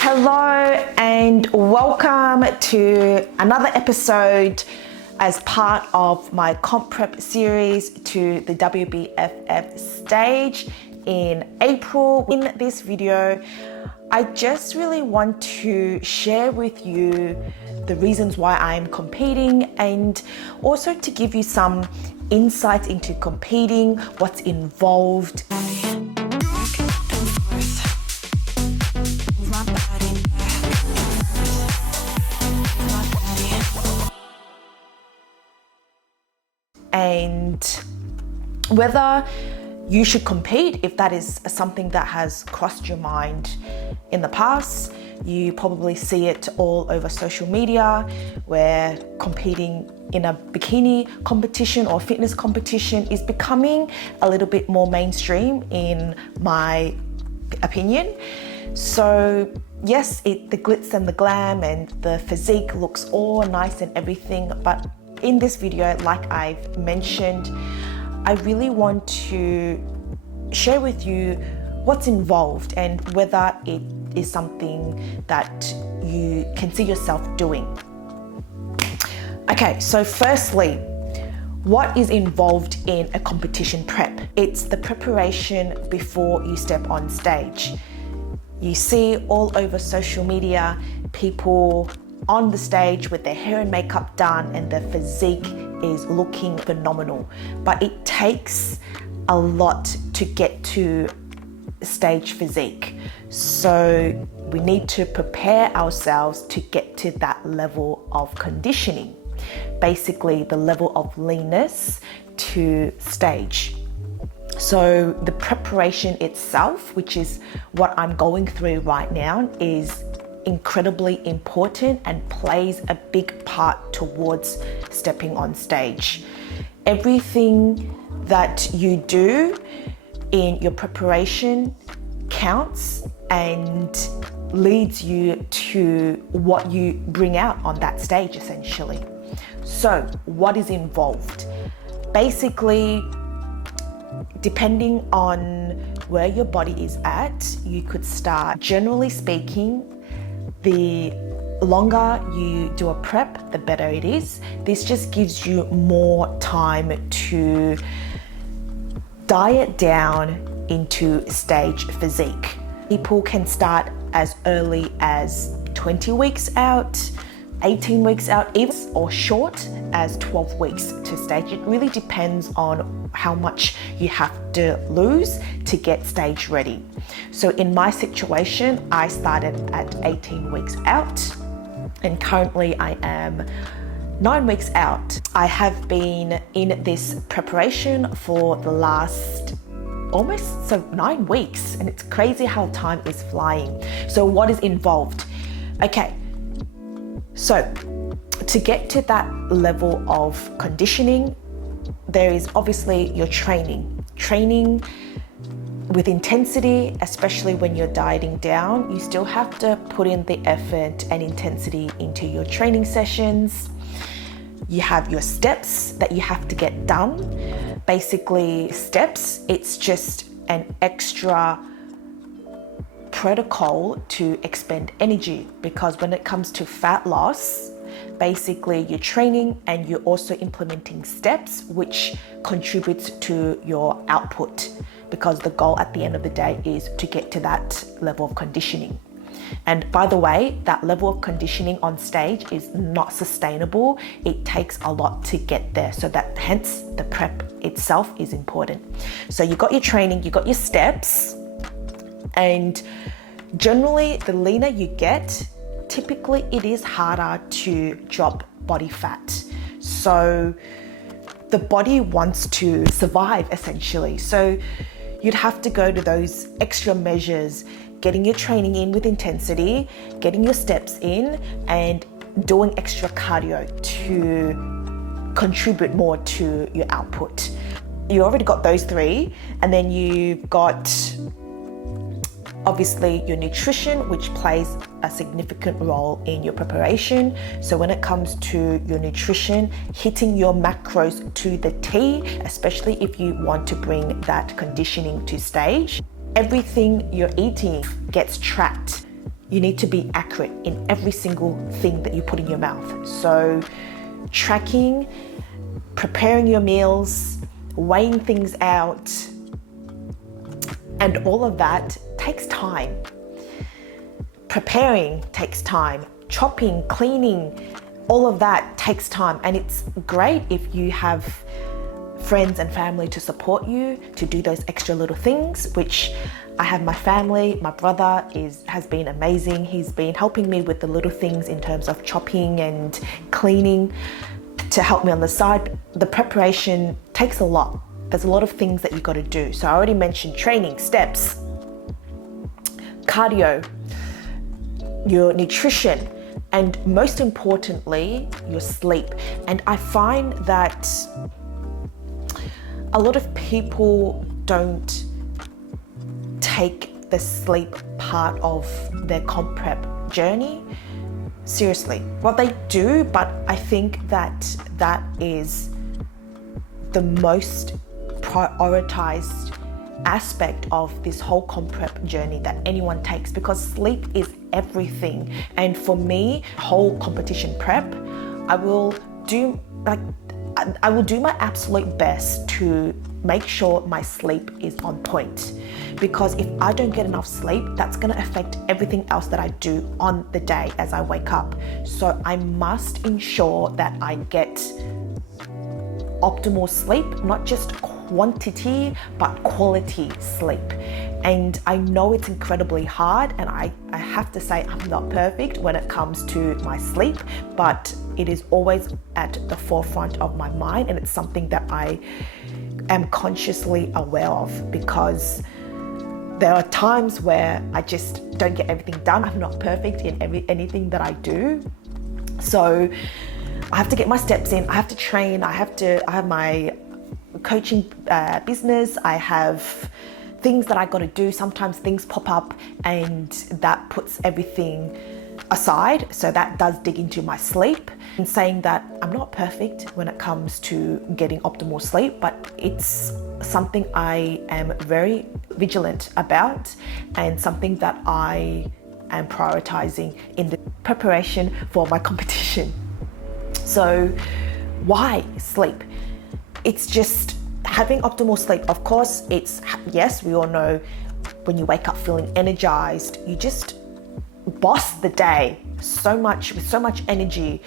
Hello and welcome to another episode as part of my comp prep series to the WBFF stage in April. In this video, I just really want to share with you the reasons why I'm competing and also to give you some insights into competing, what's involved. And whether you should compete, if that is something that has crossed your mind in the past. You probably see it all over social media where competing in a bikini competition or fitness competition is becoming a little bit more mainstream in my opinion. So yes, the glitz and the glam and the physique looks all nice and everything, but in this video, like I've mentioned, I really want to share with you what's involved and whether it is something that you can see yourself doing. Okay, so firstly, what is involved in a competition prep? It's the preparation before you step on stage. You see all over social media people on the stage with their hair and makeup done and their physique is looking phenomenal. But it takes a lot to get to stage physique. So we need to prepare ourselves to get to that level of conditioning. Basically the level of leanness to stage. So the preparation itself, which is what I'm going through right now, is incredibly important and plays a big part towards stepping on stage. Everything that you do in your preparation counts and leads you to what you bring out on that stage essentially. So what is involved? Basically, depending on where your body is at, you could start, generally speaking, the longer you do a prep, the better it is. This just gives you more time to diet down into stage physique. People can start as early as 20 weeks out, 18 weeks out, even or short as 12 weeks to stage. It really depends on how much you have to lose to get stage ready. So in my situation, I started at 18 weeks out and currently I am 9 weeks out. I have been in this preparation for the last almost 9 weeks and it's crazy how time is flying. So what is involved? Okay, so to get to that level of conditioning, there is obviously your training with intensity, especially when you're dieting down. You still have to put in the effort and intensity into your training sessions. You have your steps that you have to get done. Basically, steps, it's just an extra protocol to expend energy, because when it comes to fat loss, basically you're training and you're also implementing steps which contributes to your output, because the goal at the end of the day is to get to that level of conditioning. And by the way, that level of conditioning on stage is not sustainable. It takes a lot to get there. So that hence the prep itself is important. So you got your training, you got your steps, and generally the leaner you get, typically it is harder to drop body fat. So the body wants to survive essentially. So you'd have to go to those extra measures, getting your training in with intensity, getting your steps in, and doing extra cardio to contribute more to your output. You already got those three, and then you've got obviously your nutrition, which plays a significant role in your preparation. So when it comes to your nutrition, hitting your macros to the T, especially if you want to bring that conditioning to stage. Everything you're eating gets tracked you need to be accurate in every single thing that you put in your mouth. So tracking, preparing your meals, weighing things out, and all of that takes time. Preparing takes time. Chopping, cleaning, all of that takes time. And it's great if you have friends and family to support you to do those extra little things, which I have my family. My brother has been amazing. He's been helping me with the little things in terms of chopping and cleaning to help me on the side. The preparation takes a lot. There's a lot of things that you got to do. So I already mentioned training, steps, cardio, your nutrition, and most importantly, your sleep. And I find that a lot of people don't take the sleep part of their comp prep journey seriously. Well, they do, but I think that is the most prioritized aspect of this whole comp prep journey that anyone takes, because sleep is everything. And for me, whole competition prep, I will do my absolute best to make sure my sleep is on point, because if I don't get enough sleep, that's going to affect everything else that I do on the day as I wake up. So I must ensure that I get optimal sleep, not just quantity, but quality sleep. And I know it's incredibly hard, and I have to say I'm not perfect when it comes to my sleep, but it is always at the forefront of my mind, and it's something that I am consciously aware of, because there are times where I just don't get everything done. I'm not perfect in anything that I do. So I have to get my steps in. I have to train. I have my coaching business. I have things that I got to do. Sometimes things pop up and that puts everything aside. So that does dig into my sleep. And saying that I'm not perfect when it comes to getting optimal sleep, but it's something I am very vigilant about, and something that I am prioritizing in the preparation for my competition. So why sleep? It's just having optimal sleep. Of course, yes, we all know when you wake up feeling energized, you just boss the day with so much energy.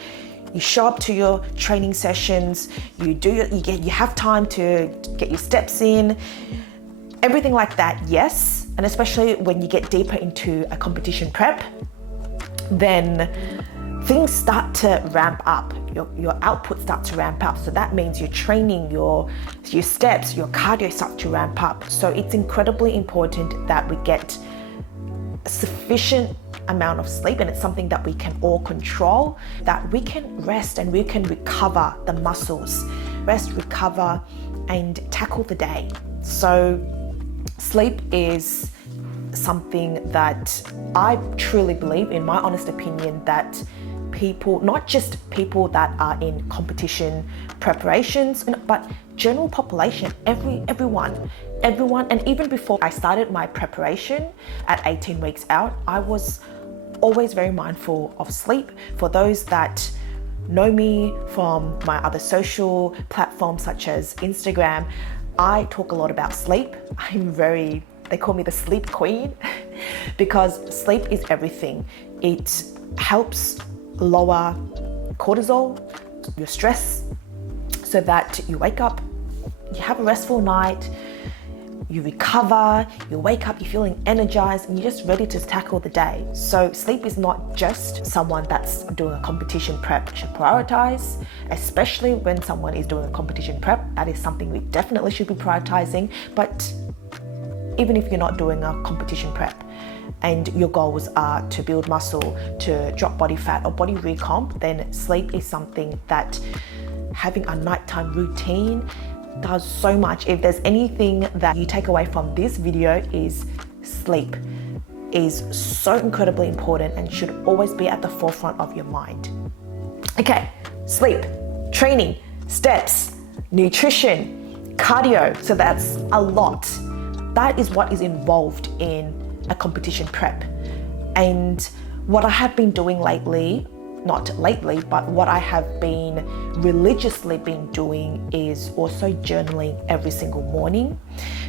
You show up to your training sessions, you have time to get your steps in, everything like that, yes. And especially when you get deeper into a competition prep, then things start to ramp up. Your output starts to ramp up. So that means your training, your steps, your cardio start to ramp up. So it's incredibly important that we get sufficient amount of sleep, and it's something that we can all control, that we can rest and we can recover the muscles, recover and tackle the day. So sleep is something that I truly believe, in my honest opinion, that people, not just people that are in competition preparations, but general population, everyone, and even before I started my preparation at 18 weeks out, I was always very mindful of sleep. For those that know me from my other social platforms such as Instagram, I talk a lot about sleep. They call me the sleep queen because sleep is everything. It helps lower cortisol, your stress, so that you wake up, you have a restful night, you recover, you wake up, you're feeling energized, and you're just ready to tackle the day. So sleep is not just someone that's doing a competition prep should prioritize, especially when someone is doing a competition prep. That is something we definitely should be prioritizing. But even if you're not doing a competition prep and your goals are to build muscle, to drop body fat or body recomp, then sleep is something that having a nighttime routine does so much. If there's anything that you take away from this video, is sleep is so incredibly important and should always be at the forefront of your mind. Okay, sleep, training, steps, nutrition, cardio. So that's a lot. That is what is involved in a competition prep. And what I have been doing lately, not lately, but what I have been religiously been doing is also journaling every single morning,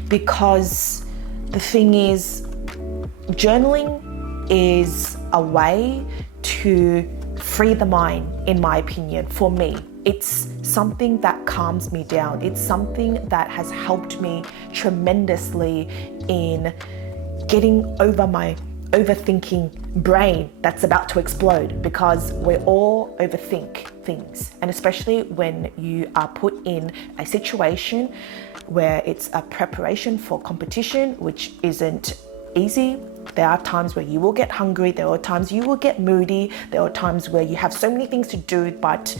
because the thing is, journaling is a way to free the mind, in my opinion, for me. It's something that calms me down. It's something that has helped me tremendously in getting over my overthinking brain that's about to explode, because we all overthink things. And especially when you are put in a situation where it's a preparation for competition, which isn't easy. There are times where you will get hungry. There are times you will get moody. There are times where you have so many things to do, but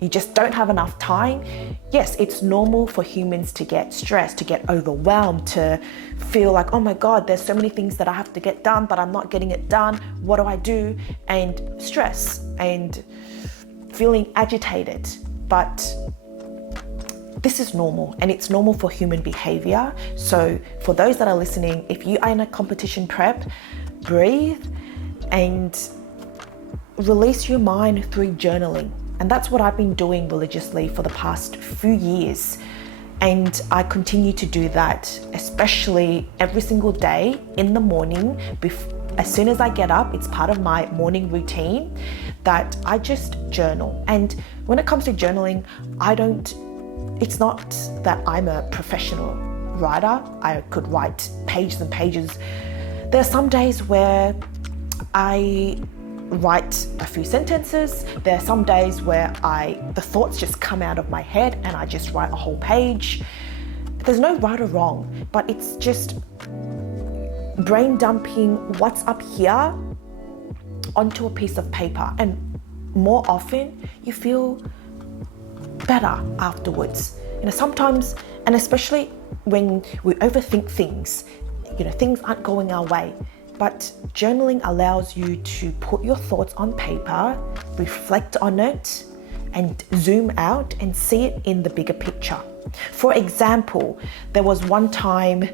you just don't have enough time. Yes, it's normal for humans to get stressed, to get overwhelmed, to feel like, oh my God, there's so many things that I have to get done, but I'm not getting it done. What do I do? And stress and feeling agitated. But this is normal, and it's normal for human behavior. So for those that are listening, if you are in a competition prep, breathe and release your mind through journaling. And that's what I've been doing religiously for the past few years. And I continue to do that, especially every single day in the morning. As soon as I get up, it's part of my morning routine that I just journal. And when it comes to journaling, it's not that I'm a professional writer. I could write pages and pages. There are some days where I write a few sentences. There are some days where the thoughts just come out of my head and I just write a whole page. There's no right or wrong, but it's just brain dumping what's up here onto a piece of paper. And more often you feel better afterwards. Sometimes, and especially when we overthink things, things aren't going our way. But journaling allows you to put your thoughts on paper, reflect on it, and zoom out and see it in the bigger picture. For example, there was one time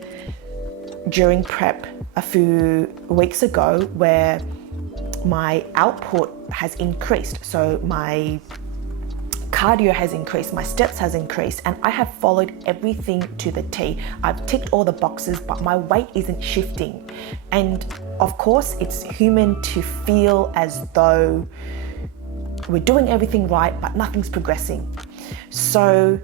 during prep a few weeks ago where my output has increased. So my cardio has increased, my steps has increased, and I have followed everything to the T. I've ticked all the boxes, but my weight isn't shifting. And of course, it's human to feel as though we're doing everything right, but nothing's progressing. So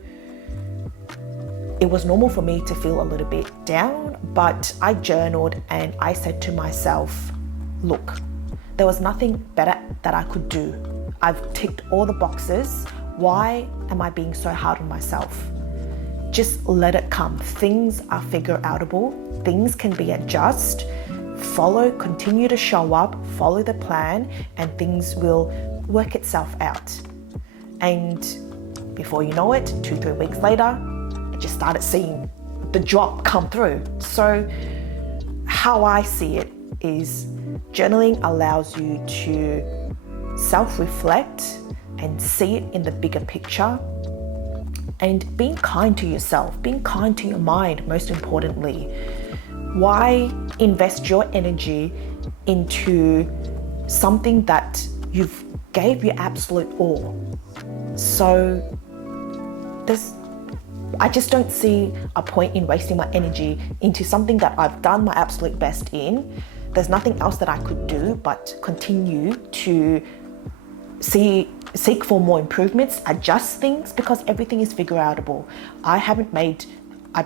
it was normal for me to feel a little bit down, but I journaled and I said to myself, look, there was nothing better that I could do. I've ticked all the boxes. Why am I being so hard on myself? Just let it come. Things are figure outable. Things can be adjusted. Continue to show up, follow the plan, and things will work itself out. And before you know it, 2-3 weeks later, I just started seeing the drop come through. So how I see it is journaling allows you to self-reflect and see it in the bigger picture, and being kind to yourself, being kind to your mind, most importantly. Why invest your energy into something that you've gave your absolute all? So I just don't see a point in wasting my energy into something that I've done my absolute best in. There's nothing else that I could do but continue to seek for more improvements, adjust things, because everything is figure outable. I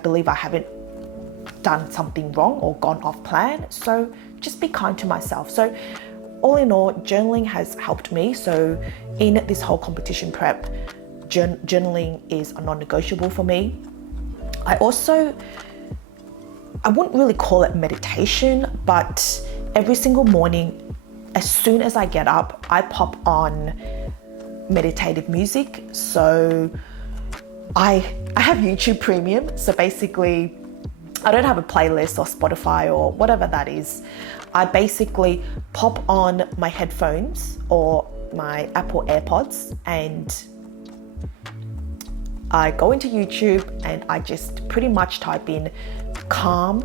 believe I haven't done something wrong or gone off plan. So just be kind to myself. So all in all, journaling has helped me. So in this whole competition prep, journaling is a non-negotiable for me. I wouldn't really call it meditation, but every single morning, as soon as I get up, I pop on meditative music. So I have YouTube Premium. So basically, I don't have a playlist or Spotify or whatever that is. I basically pop on my headphones or my Apple AirPods and I go into YouTube and I just pretty much type in calm,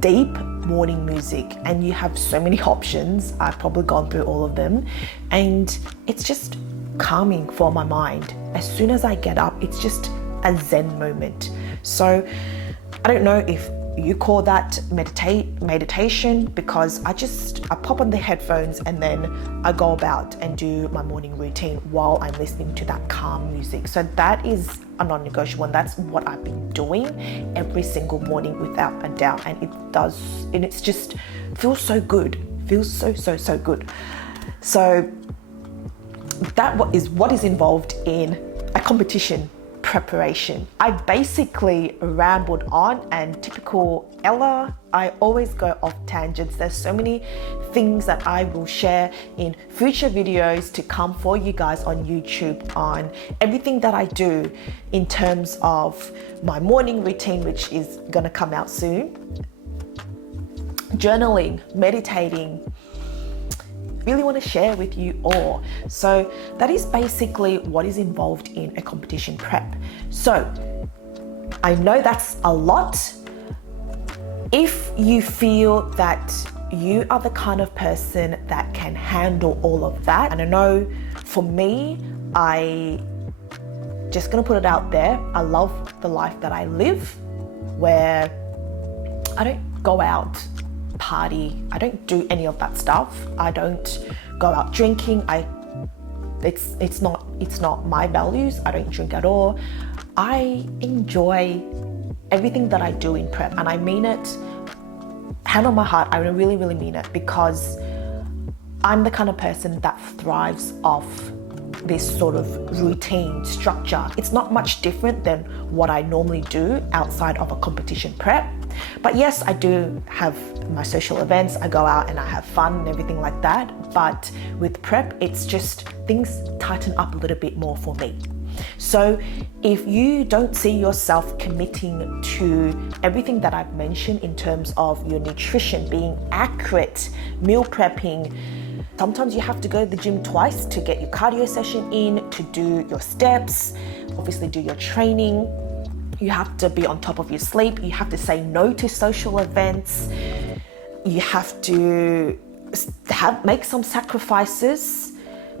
deep morning music, and you have so many options. I've probably gone through all of them, and it's just calming for my mind. As soon as I get up, it's just a zen moment. So I don't know if you call that meditation, because I pop on the headphones and then I go about and do my morning routine while I'm listening to that calm music. So that is a non-negotiable, and that's what I've been doing every single morning without a doubt. And it's just feels so good. Feels so good. So that is what is involved in a competition preparation. I basically rambled on, and typical Ella, I always go off tangents. There's so many things that I will share in future videos to come for you guys on YouTube on everything that I do in terms of my morning routine, which is gonna come out soon. Journaling, meditating, really want to share with you all. So that is basically what is involved in a competition prep. So I know that's a lot. If you feel that you are the kind of person that can handle all of that, and I know for me, I just gonna put it out there, I love the life that I live, where I don't go out party, I don't do any of that stuff. I don't go out drinking. It's not my values. I don't drink at all. I enjoy everything that I do in prep, and I mean it, hand on my heart, I really mean it, because I'm the kind of person that thrives off this sort of routine structure. It's not much different than what I normally do outside of a competition prep. But yes, I do have my social events. I go out and I have fun and everything like that. But with prep, it's just things tighten up a little bit more for me. So if you don't see yourself committing to everything that I've mentioned in terms of your nutrition being accurate, meal prepping, sometimes you have to go to the gym twice to get your cardio session in, to do your steps, obviously do your training. You have to be on top of your sleep. You have to say no to social events. You have to make some sacrifices,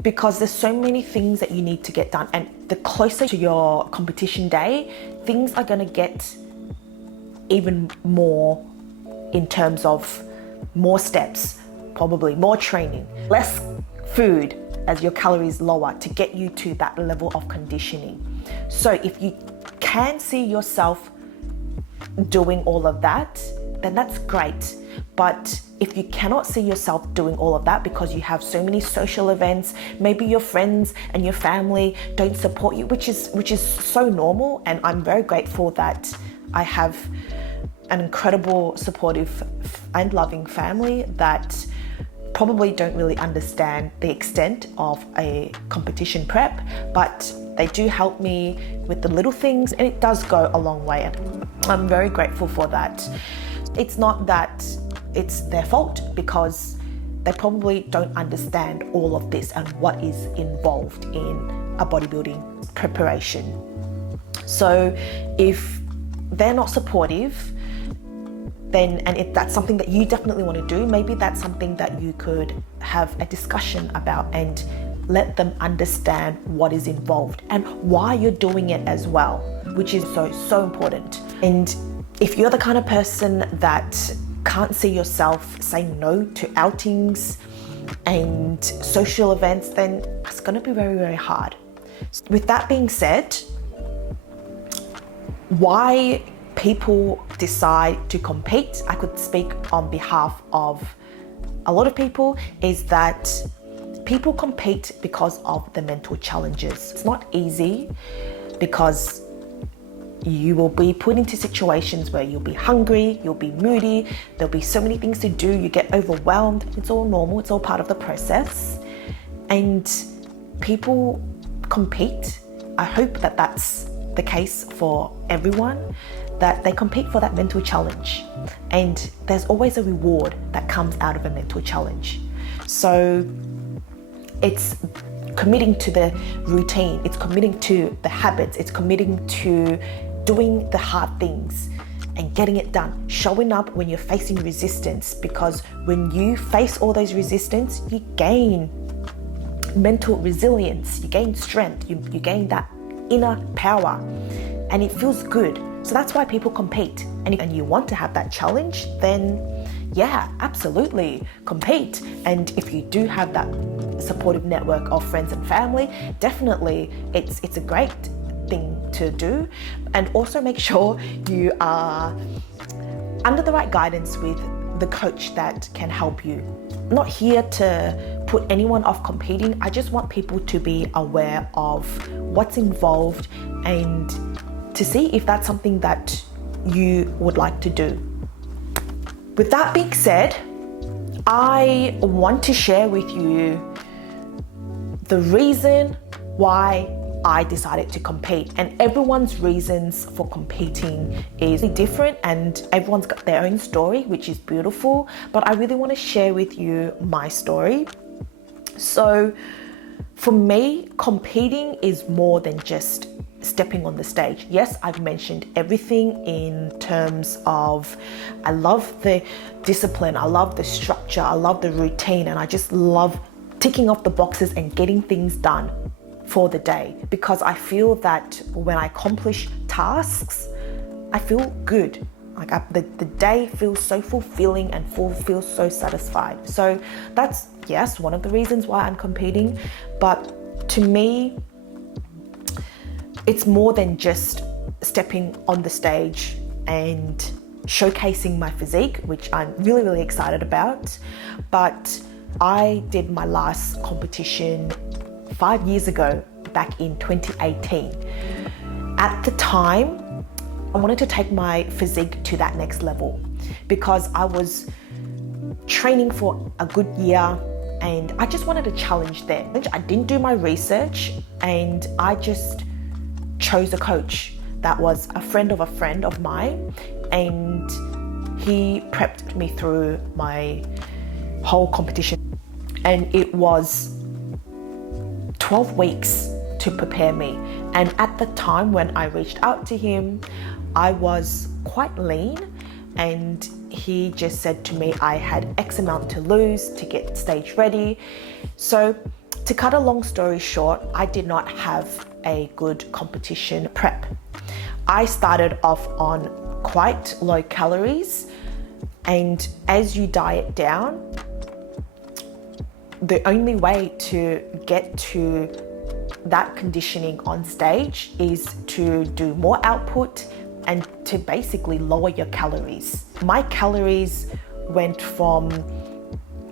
because there's so many things that you need to get done. And the closer to your competition day, things are going to get even more in terms of more steps, probably more training, less food as your calories lower to get you to that level of conditioning. So if you can see yourself doing all of that, then that's great. But if you cannot see yourself doing all of that because you have so many social events, maybe your friends and your family don't support you, which is so normal, and I'm very grateful that I have an incredible, supportive and loving family that probably don't really understand the extent of a competition prep, but they do help me with the little things, and it does go a long way, and I'm very grateful for that. It's not that it's their fault, because they probably don't understand all of this and what is involved in a bodybuilding preparation. So if they're not supportive, then, and if that's something that you definitely want to do, maybe that's something that you could have a discussion about and let them understand what is involved and why you're doing it as well, which is so important. And if you're the kind of person that can't see yourself saying no to outings and social events, then it's going to be very, very hard. With that being said, why people decide to compete, I could speak on behalf of a lot of people, is that people compete because of the mental challenges. It's not easy, because you will be put into situations where you'll be hungry, you'll be moody, there'll be so many things to do, you get overwhelmed. It's all normal, it's all part of the process. And people compete. I hope that that's the case for everyone, that they compete for that mental challenge. And there's always a reward that comes out of a mental challenge. So it's committing to the routine, it's committing to the habits, it's committing to doing the hard things and getting it done, showing up when you're facing resistance, because when you face all those resistance, you gain mental resilience, you gain strength, you gain that inner power, and it feels good. So that's why people compete. And you want to have that challenge, then yeah, absolutely compete. And if you do have that supportive network of friends and family, definitely it's a great thing to do. And also make sure you are under the right guidance with the coach that can help you. I'm not here to put anyone off competing. I just want people to be aware of what's involved and to see if that's something that you would like to do. With that being said, I want to share with you the reason why I decided to compete. And everyone's reasons for competing is different and everyone's got their own story, which is beautiful. But I really want to share with you my story. So for me, competing is more than just stepping on the stage. Yes, I've mentioned everything in terms of I love the discipline, I love the structure, I love the routine, and I just love ticking off the boxes and getting things done for the day, because I feel that when I accomplish tasks, I feel good. Like the day feels so fulfilling and feels so satisfied. So that's, yes, one of the reasons why I'm competing. But to me, it's more than just stepping on the stage and showcasing my physique, which I'm really, really excited about. But I did my last competition 5 years ago, back in 2018. At the time, I wanted to take my physique to that next level because I was training for a good year and I just wanted a challenge there. I didn't do my research and I just chose a coach that was a friend of mine, and he prepped me through my whole competition, and it was 12 weeks to prepare me. And at the time when I reached out to him, I was quite lean, and he just said to me I had X amount to lose to get stage ready. So to cut a long story short, I did not have a good competition prep. I started off on quite low calories, and as you diet down, the only way to get to that conditioning on stage is to do more output and to basically lower your calories. My calories went from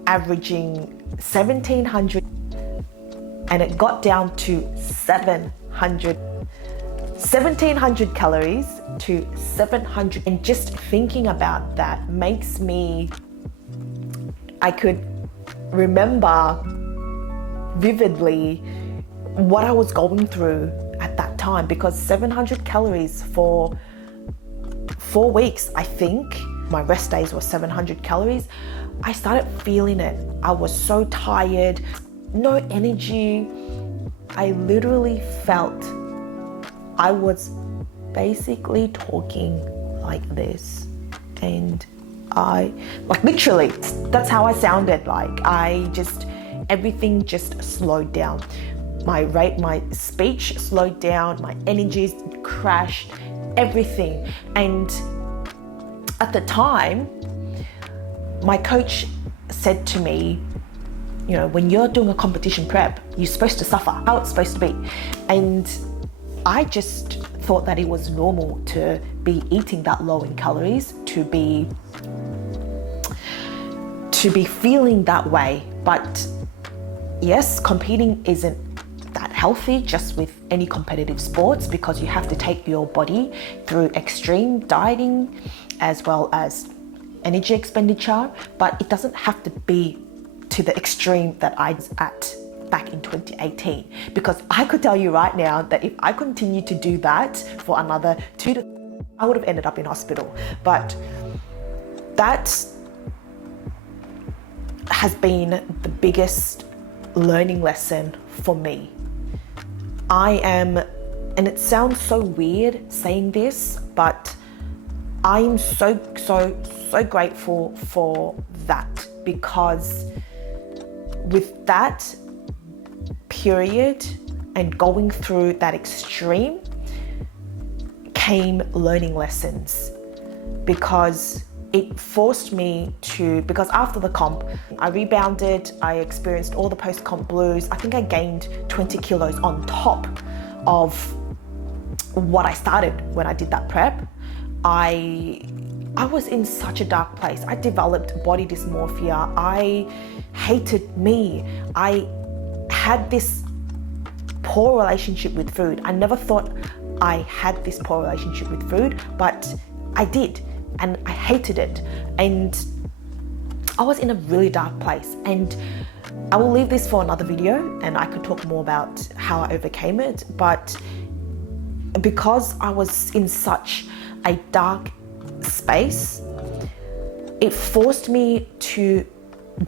averaging 1700 and it got down to 1700 calories to 700. And just thinking about that makes me, I could remember vividly what I was going through at that time, because 700 calories for 4 weeks, I think, my rest days were 700 calories. I started feeling it. I was so tired, no energy. I literally felt I was basically talking like this, and literally, that's how I sounded. Like everything just slowed down. My speech slowed down, my energies crashed, everything. And at the time, my coach said to me, you know, when you're doing a competition prep, you're supposed to suffer, how it's supposed to be. And I just thought that it was normal to be eating that low in calories, to be feeling that way. But yes, competing isn't that healthy just with any competitive sports, because you have to take your body through extreme dieting as well as energy expenditure. But it doesn't have to be to the extreme that I was at back in 2018, because I could tell you right now that if I continued to do that for another 2 to 3 years, I would have ended up in hospital. But that has been the biggest learning lesson for me. And it sounds so weird saying this, but I'm so grateful for that, because with that period and going through that extreme came learning lessons, because it forced me to, because after the comp, I rebounded, I experienced all the post-comp blues. I think I gained 20 kilos on top of what I started when I did that prep. I was in such a dark place. I developed body dysmorphia. I hated me. I had this poor relationship with food. I never thought I had this poor relationship with food, but I did, and I hated it. And I was in a really dark place, and I will leave this for another video, and I could talk more about how I overcame it. But because I was in such a dark space, it forced me to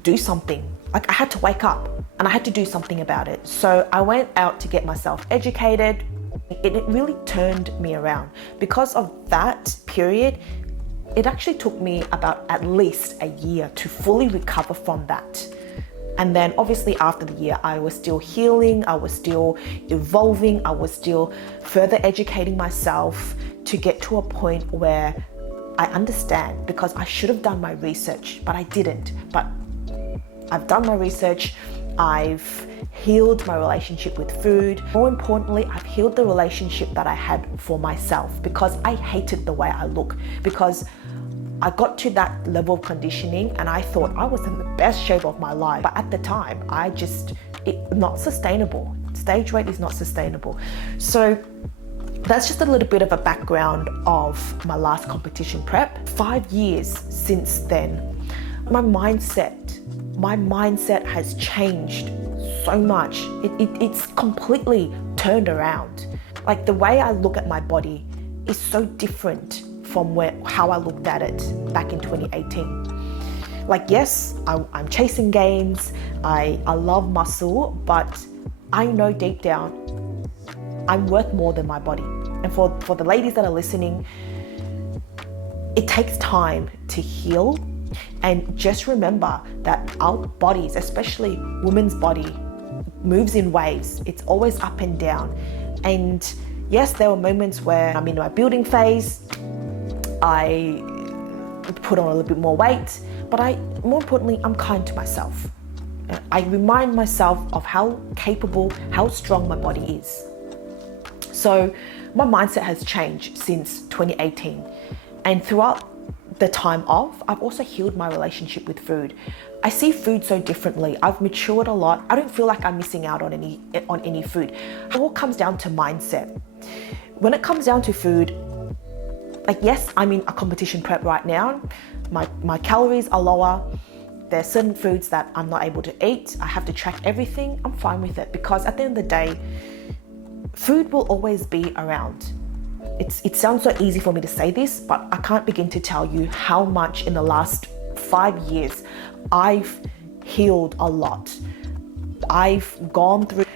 do something. Like, I had to wake up and I had to do something about it. So I went out to get myself educated. It really turned me around. Because of that period, it actually took me about at least a year to fully recover from that. And then obviously after the year, I was still healing, I was still evolving, I was still further educating myself to get to a point where I understand, because I should have done my research, but I didn't. But I've done my research, I've healed my relationship with food. More importantly, I've healed the relationship that I had for myself, because I hated the way I look, because I got to that level of conditioning and I thought I was in the best shape of my life. But at the time, it's not sustainable. Stage weight is not sustainable. So that's just a little bit of a background of my last competition prep. 5 years since then, my mindset has changed so much. It's completely turned around. Like, the way I look at my body is so different from how I looked at it back in 2018. Like, yes, I'm chasing gains, I love muscle, but I know deep down I'm worth more than my body. And for the ladies that are listening, it takes time to heal. And just remember that our bodies, especially women's body, moves in waves. It's always up and down. And yes, there were moments where I'm in my building phase, I put on a little bit more weight, but more importantly, I'm kind to myself. I remind myself of how capable, how strong my body is. So my mindset has changed since 2018. And throughout the time off, I've also healed my relationship with food. I see food so differently. I've matured a lot. I don't feel like I'm missing out on any food. It all comes down to mindset. When it comes down to food, like, yes, I'm in a competition prep right now. My calories are lower. There's certain foods that I'm not able to eat. I have to track everything. I'm fine with it, because at the end of the day, food will always be around. It sounds so easy for me to say this, but I can't begin to tell you how much in the last 5 years I've healed a lot. I've gone through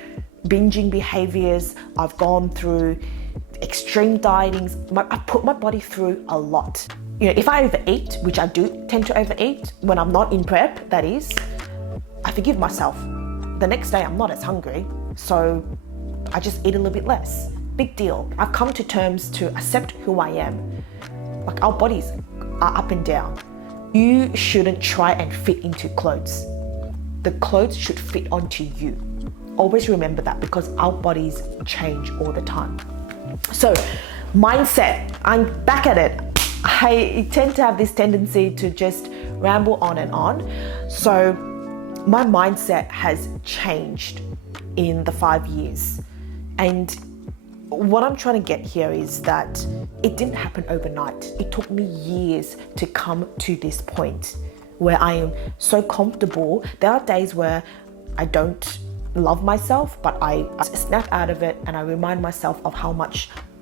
binging behaviors. I've gone through extreme dieting. I put my body through a lot. You know, if I overeat, which I do tend to overeat when I'm not in prep, that is, I forgive myself. The next day I'm not as hungry, so I just eat a little bit less. Big deal. I've come to terms to accept who I am. Like, our bodies are up and down. You shouldn't try and fit into clothes. The clothes should fit onto you. Always remember that, because our bodies change all the time. So, mindset, I'm back at it. I tend to have this tendency to just ramble on and on. So my mindset has changed in the 5 years. And what I'm trying to get here is that it didn't happen overnight. It took me years to come to this point where I am so comfortable. There are days where I don't love myself, but I snap out of it and I remind myself of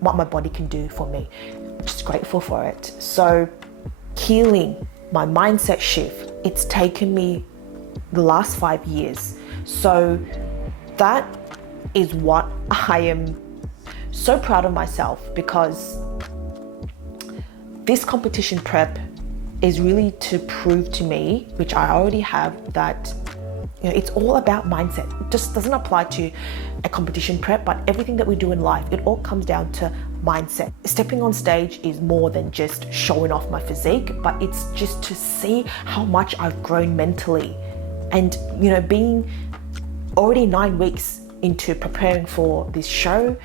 what my body can do for me. I'm just grateful for it. So healing my mindset shift, it's taken me the last 5 years So that is what I am so proud of myself, because this competition prep is really to prove to me, which I already have, that it's all about mindset. It just doesn't apply to a competition prep, but everything that we do in life, it all comes down to mindset. Stepping on stage is more than just showing off my physique, but it's just to see how much I've grown mentally. And being already 9 weeks into preparing for this show,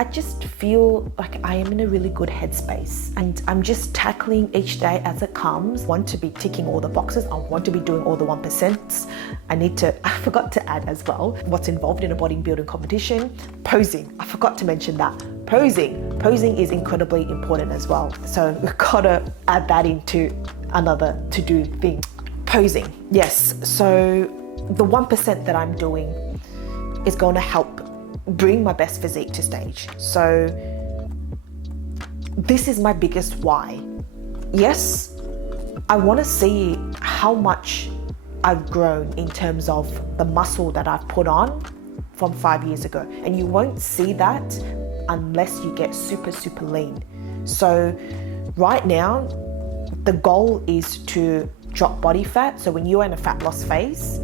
I just feel like I am in a really good headspace, and I'm just tackling each day as it comes. I want to be ticking all the boxes. I want to be doing all the 1%. I forgot to add as well what's involved in a bodybuilding competition. Posing. I forgot to mention that. Posing is incredibly important as well. So we've got to add that into another to-do thing. Posing. Yes. So the 1% that I'm doing is going to help bring my best physique to stage. So this is my biggest why. Yes, I want to see how much I've grown in terms of the muscle that I've put on from 5 years ago. And you won't see that unless you get super, super lean. So right now, the goal is to drop body fat. So when you're in a fat loss phase,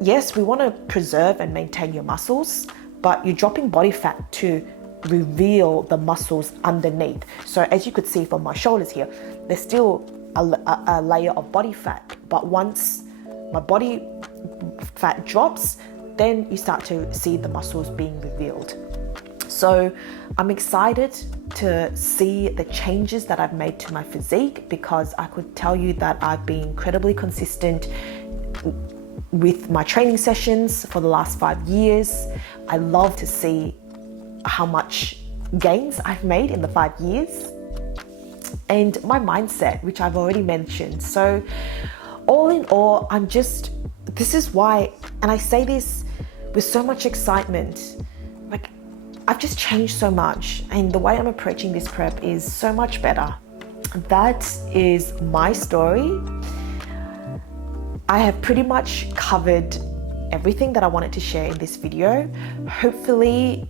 yes, we want to preserve and maintain your muscles, but you're dropping body fat to reveal the muscles underneath. So as you could see from my shoulders here, there's still a layer of body fat, but once my body fat drops, then you start to see the muscles being revealed. So I'm excited to see the changes that I've made to my physique, because I could tell you that I've been incredibly consistent with my training sessions for the last 5 years. I love to see how much gains I've made in the 5 years, and my mindset, which I've already mentioned. So all in all, this is why, and I say this with so much excitement, like I've just changed so much, and the way I'm approaching this prep is so much better. That is my story. I have pretty much covered everything that I wanted to share in this video. Hopefully,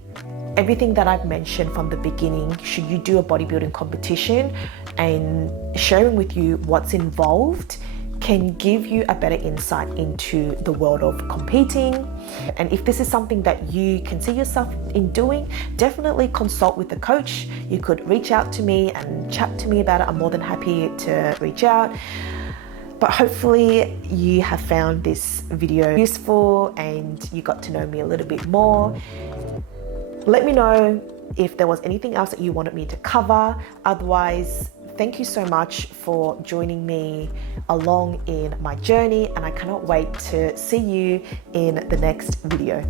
everything that I've mentioned from the beginning, should you do a bodybuilding competition, and sharing with you what's involved, can give you a better insight into the world of competing. And if this is something that you can see yourself in doing, definitely consult with the coach. You could reach out to me and chat to me about it. I'm more than happy to reach out. But hopefully you have found this video useful and you got to know me a little bit more. Let me know if there was anything else that you wanted me to cover. Otherwise, thank you so much for joining me along in my journey, and I cannot wait to see you in the next video.